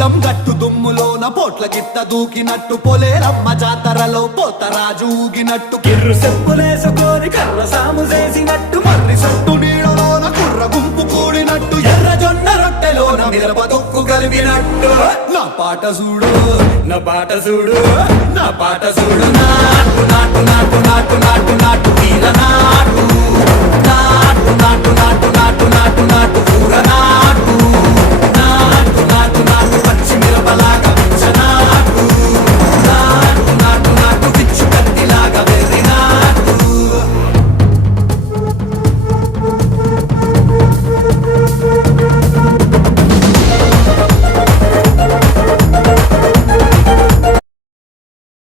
పొలం గట్టు దుమ్ములోన పోట్ల గిత్త దూకినట్టు పొలేరమ్మ జాతరలో పోతరాజు ఊగినట్టు కిర్రు చెప్పులేసుకొని కర్ర సాము చేసినట్టు మర్రి సొట్టు నీడలోన కుర్ర గుంపు కూడినట్టు ఎర్ర జొన్న రొట్టెలోన మిరప తొక్కు కలిపినట్టు నా పాట చూడు నా పాట చూడు నా పాట చూడు నాటు నాటు నాటు నాటు నాటు